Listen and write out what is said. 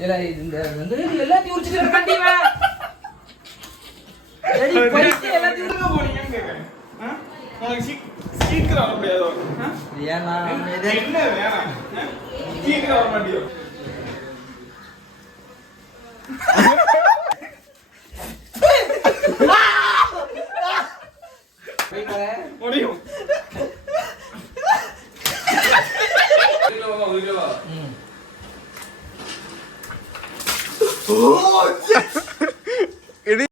ஏல இந்த வந்து எல்லாத்தையும் உரிச்சிட்டு கண்டிவா சரி போயிட்டு எல்லாத்தையும் உரிக்க போறீங்கன்னு கேக்குறேன் உங்களுக்கு சீக்கிரம் வர முடியாது ஏன்னா என்ன வேணாம் சீக்கிரம் வர மாட்டியோ முடியும் Oh!